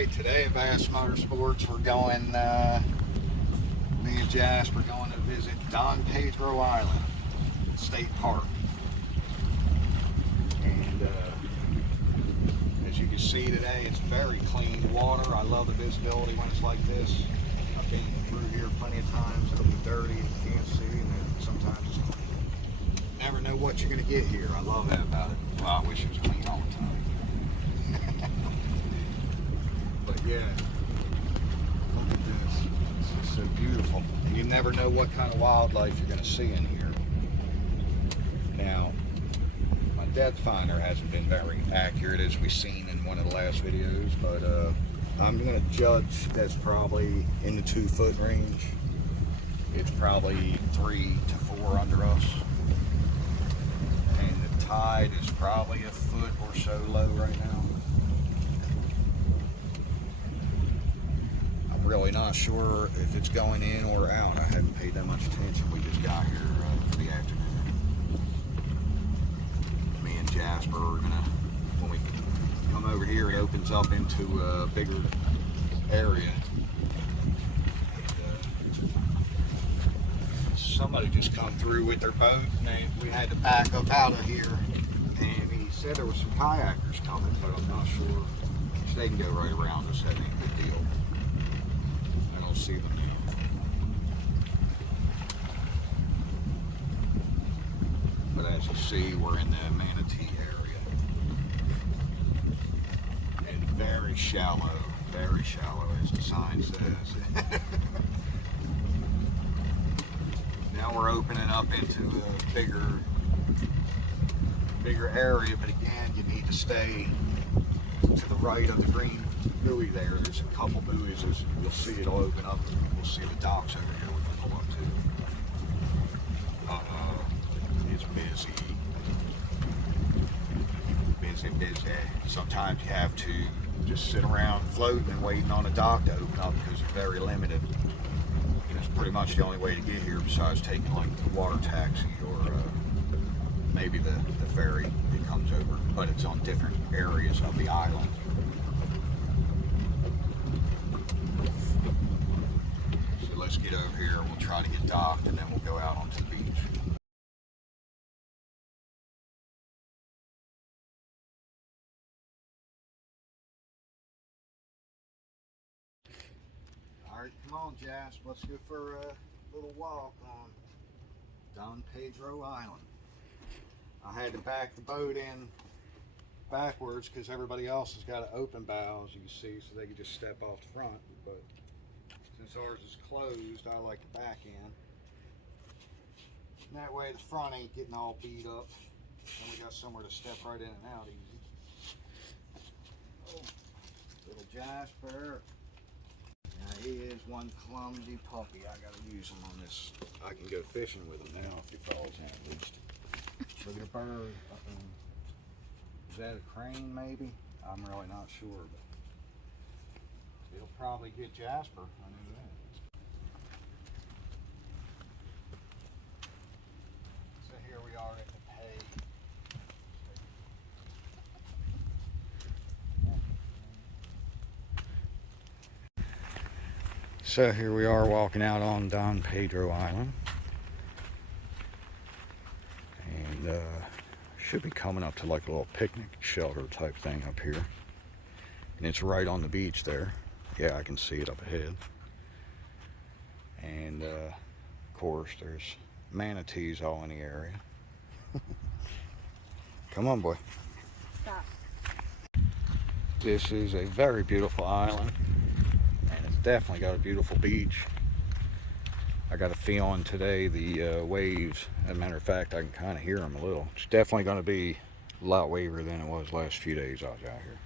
Alright, today at Bass Motorsports we're going, me and Jasper going to visit Don Pedro Island State Park. And as you can see today, it's very clean water. I love the visibility when it's like this. I've been through here plenty of times. It'll be dirty and you can't see, and then sometimes it's clean. Never know what you're going to get here. I love that about it. Well, I wish it was clean all the time. But yeah, look at this. This is so beautiful. And you never know what kind of wildlife you're going to see in here. Now, my depth finder hasn't been very accurate, as we've seen in one of the last videos, but I'm going to judge that's probably in the 2 foot range. It's probably 3 to 4 under us. And the tide is probably a foot or so low right now. Really not sure if it's going in or out. I haven't paid that much attention. We just got here for the afternoon. Me and Jasper are gonna, when we come over here, it opens up into a bigger area. And, somebody just come through with their boat, and we had to back up out of here. And he said there was some kayakers coming, but I'm not sure. So they can go right around us. That ain't a good deal. See them. But as you see, we're in the manatee area, and very shallow as the sign says. Now we're opening up into a bigger area, but again, you need to stay to the right of the green buoy there. There's a couple buoys. You'll see it'll open up. We'll see the docks over here we can pull up to. It's busy. Sometimes you have to just sit around floating and waiting on a dock to open up because it's very limited. And it's pretty much the only way to get here besides taking like the water taxi or maybe the ferry that comes over. But it's on different areas of the island. Let's get over here, we'll try to get docked, and then we'll go out onto the beach. Alright, come on, Jasper, let's go for a little walk on Don Pedro Island. I had to back the boat in backwards because everybody else has got an open bow, as you can see, so they can just step off the front. But since ours is closed, I like to back in. And that way the front ain't getting all beat up. And we got somewhere to step right in and out easy. Oh, little Jasper. Now he is one clumsy puppy. I gotta use him on this. I can go fishing with him now if he falls in at least. Look at a bird. Is that a crane maybe? I'm really not sure, but it'll probably get Jasper, I know that. So here we are at the pay. So here we are walking out on Don Pedro Island. And should be coming up to like a little picnic shelter type thing up here. And it's right on the beach there. Yeah, I can see it up ahead. And of course there's manatees all in the area. Come on, boy. Stop. This is a very beautiful island, and it's definitely got a beautiful beach. I got a feeling today the waves, as a matter of fact, I can kind of hear them a little. It's definitely going to be a lot wavier than it was last few days I was out here.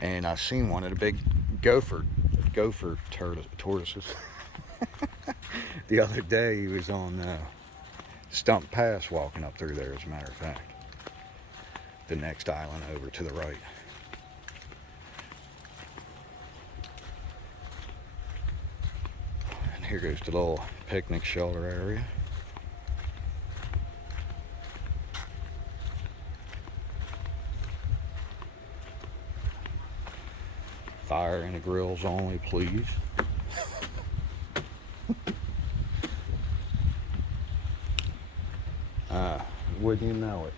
And I seen one of the big gopher tortoises. The other day he was on Stump Pass walking up through there, as a matter of fact. The next island over to the right. And here goes the little picnic shelter area. Fire in the grills only, please. Wouldn't you know it?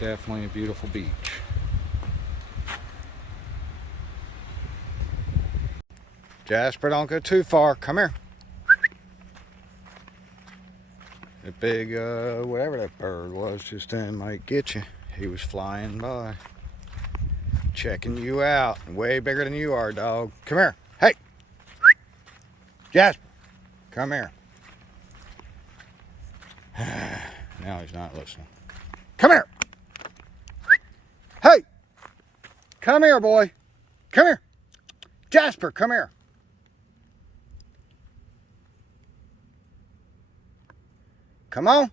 Definitely a beautiful beach. Jasper, don't go too far. Come here. The big, whatever that bird was just then might get you. He was flying by. Checking you out. Way bigger than you are, dog. Come here. Hey! Jasper, come here. Now he's not listening. Come here! Hey! Come here, boy. Come here. Jasper, come here. Come on.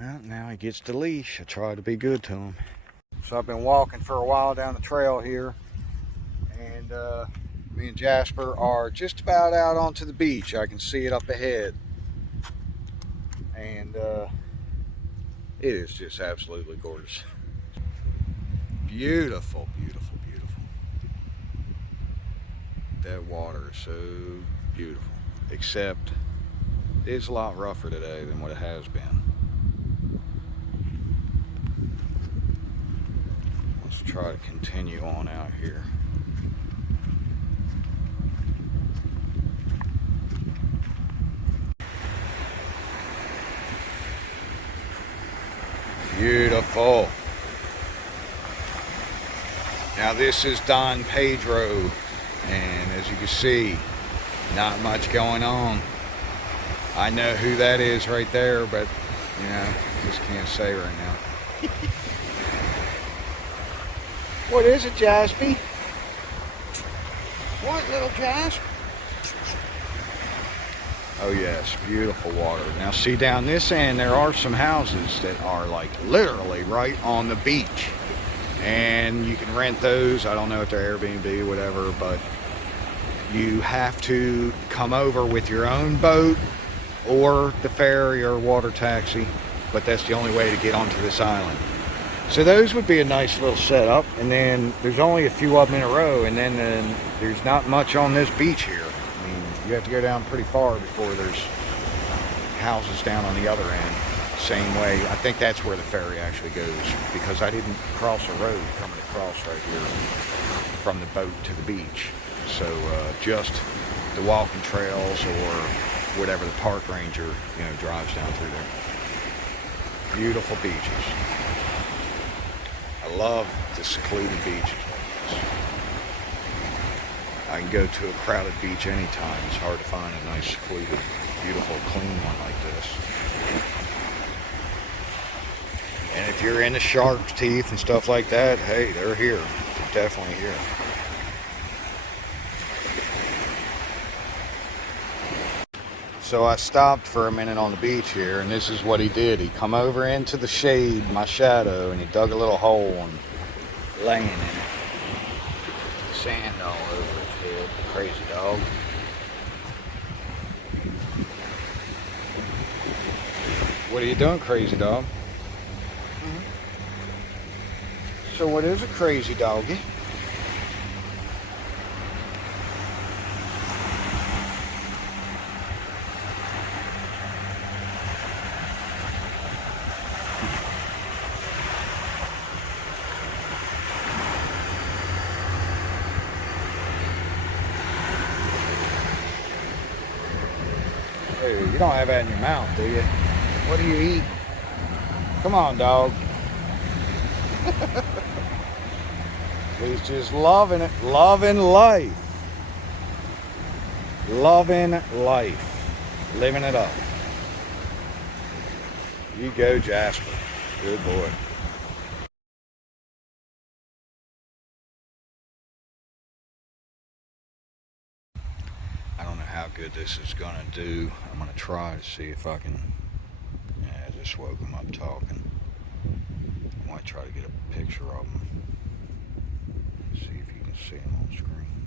Well, now he gets the leash. I try to be good to him. So I've been walking for a while down the trail here, and me and Jasper are just about out onto the beach. I can see it up ahead, and it is just absolutely gorgeous. Beautiful, beautiful, beautiful. That water is so beautiful, except it's a lot rougher today than what it has been. Let's try to continue on out here. Beautiful. Now this is Don Pedro, and as you can see, not much going on. I know who that is right there, but you know, just can't say right now. What is it, Jasper? What, little Jasper? Oh yes, beautiful water. Now see, down this end there are some houses that are like literally right on the beach, and you can rent those. I don't know if they're Airbnb or whatever, but you have to come over with your own boat or the ferry or water taxi, but that's the only way to get onto this island. So those would be a nice little setup, and then there's only a few of them in a row, and then there's not much on this beach here. I mean, you have to go down pretty far before there's houses down on the other end. Same way, I think that's where the ferry actually goes, because I didn't cross a road coming across right here from the boat to the beach. So just the walking trails or whatever the park ranger, you know, drives down through there. Beautiful beaches. I love the secluded beaches. I can go to a crowded beach anytime. It's hard to find a nice, secluded, beautiful, clean one like this. And if you're into shark's teeth and stuff like that, hey, they're here. They're definitely here. So I stopped for a minute on the beach here, and this is what he did. He come over into the shade, my shadow, and he dug a little hole and laying in it. Sand all over his head. Crazy dog. What are you doing, crazy dog? So what is a crazy doggy? Hey, you don't have that in your mouth, do you? What do you eat? Come on, dog. He's just loving it, loving life. Loving life. Living it up. You go, Jasper. Good boy. I don't know how good this is gonna do. I'm gonna try to see if I can. Yeah, I just woke him up talking. I might try to get a picture of him. See if you can see him on screen.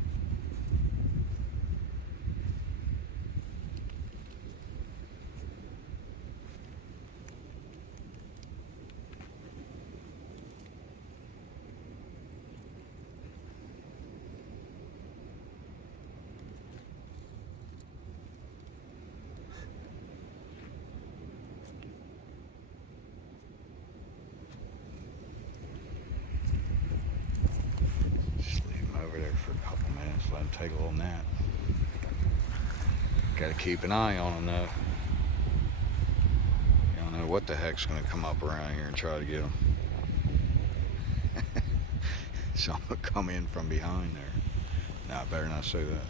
Let's let him take a little nap. Got to keep an eye on him though. You don't know what the heck's going to come up around here and try to get him. So I'm going to come in from behind there. No, I better not say that.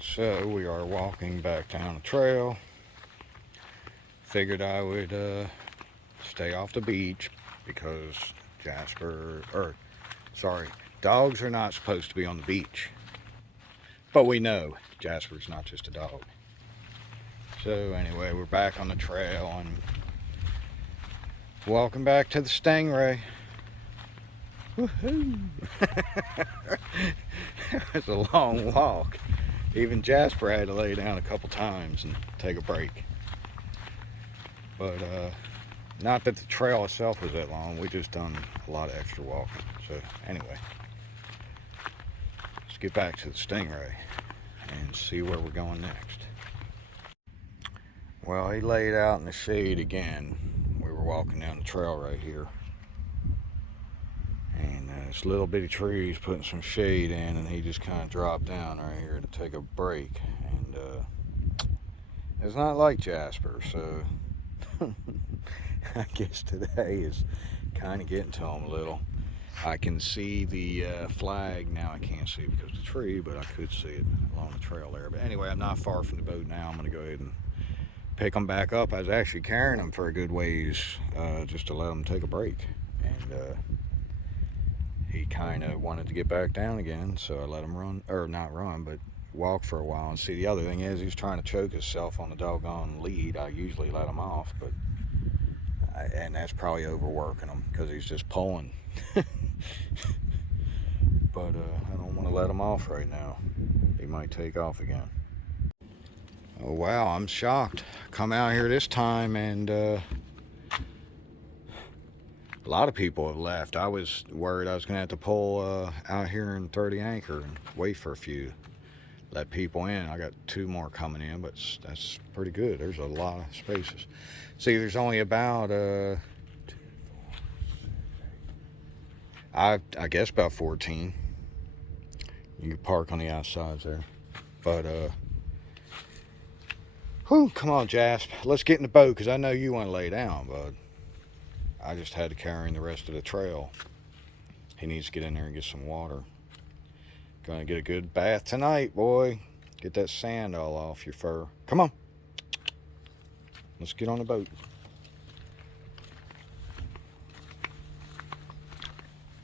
So we are walking back down the trail. Figured I would stay off the beach because dogs are not supposed to be on the beach. But we know Jasper's not just a dog. So anyway, we're back on the trail and walking back to the Stingray. Woohoo! It was a long walk. Even Jasper had to lay down a couple times and take a break. But not that the trail itself was that long. We just done a lot of extra walking. So anyway, let's get back to the Stingray and see where we're going next. Well, he laid out in the shade again. We were walking down the trail right here. And this little bitty tree is putting some shade in, and he just kind of dropped down right here to take a break. And it's not like Jasper, so I guess today is kind of getting to him a little. I can see the flag now. I can't see it because of the tree, but I could see it along the trail there. But anyway, I'm not far from the boat now. I'm going to go ahead and pick them back up. I was actually carrying them for a good ways just to let them take a break. And he kind of wanted to get back down again, so I let him run, or not run, but walk for a while. And see, the other thing is he's trying to choke himself on the doggone lead. I usually let him off, but and that's probably overworking him because he's just pulling. But I don't want to let him off right now. He might take off again. Oh wow, I'm shocked. Come out here this time and a lot of people have left. I was worried I was gonna have to pull out here and throw the anchor and wait for a few, let people in. I got 2 more coming in, but that's pretty good. There's a lot of spaces. See, there's only about I guess about 14. You can park on the outsides there, but whew, come on, Jasper, let's get in the boat because I know you want to lay down, bud. I just had to carry him the rest of the trail. He needs to get in there and get some water. Gonna get a good bath tonight, boy. Get that sand all off your fur. Come on. Let's get on the boat.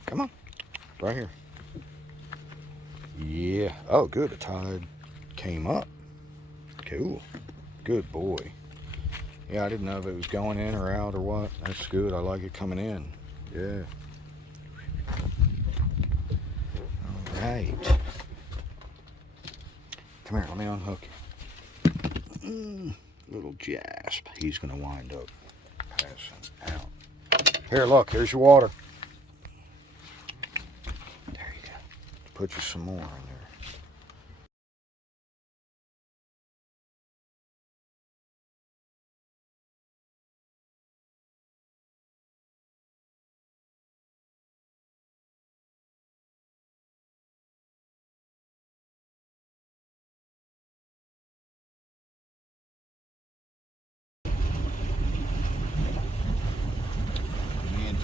Come on. Right here. Yeah. Oh, good. The tide came up. Cool. Good boy. Yeah, I didn't know if it was going in or out or what. That's good. I like it coming in. Yeah. All right. Come here. Let me unhook you. Little Jasper. He's going to wind up passing out. Here, look. Here's your water. There you go. Put you some more in there.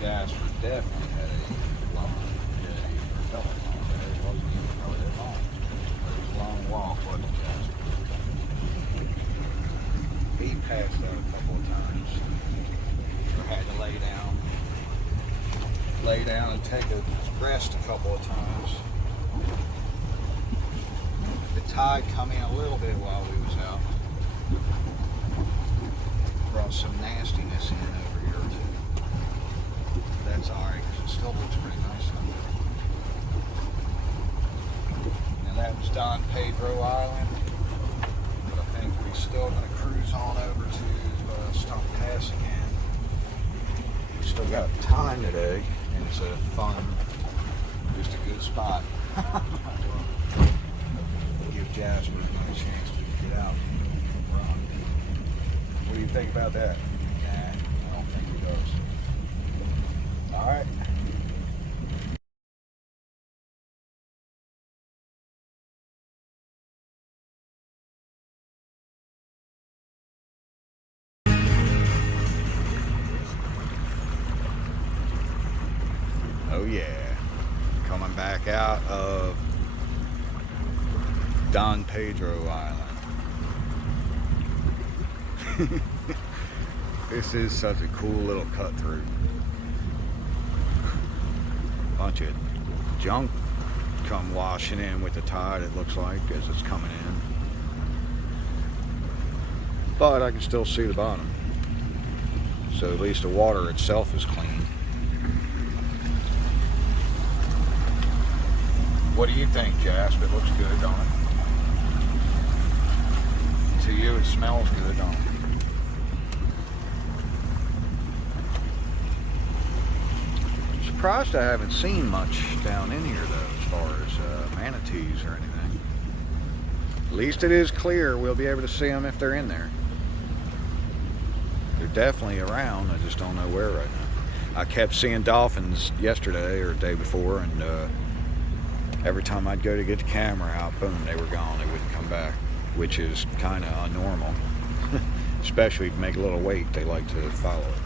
Jasper definitely had a long day, or felt like a long day. It wasn't even probably that long. It was a long walk, wasn't it, Jasper? He passed out a couple of times. Or had to lay down and take a rest a couple of times. tide come in a little bit while we was out. Brought some nastiness in over here too. That's alright, because it still looks pretty nice up there. Now that was Don Pedro Island. But I think we're still going to cruise on over to Stump Pass again. We still got time today, and it's a fun, just a good spot. Give Jasper a chance to get out and run. What do you think about that? Nah, I don't think he does. All right. Oh yeah, coming back out of Don Pedro Island. This is such a cool little cut through. Bunch of junk come washing in with the tide, it looks like, as it's coming in. But I can still see the bottom. So at least the water itself is clean. What do you think, Jasper? It looks good, don't it? To you, it smells good, don't it? Surprised I haven't seen much down in here, though, as far as manatees or anything. At least it is clear. We'll be able to see them if they're in there. They're definitely around. I just don't know where right now. I kept seeing dolphins yesterday or the day before, and every time I'd go to get the camera out, boom, they were gone. They wouldn't come back, which is kind of unnormal. Especially if you make a little weight, they like to follow it.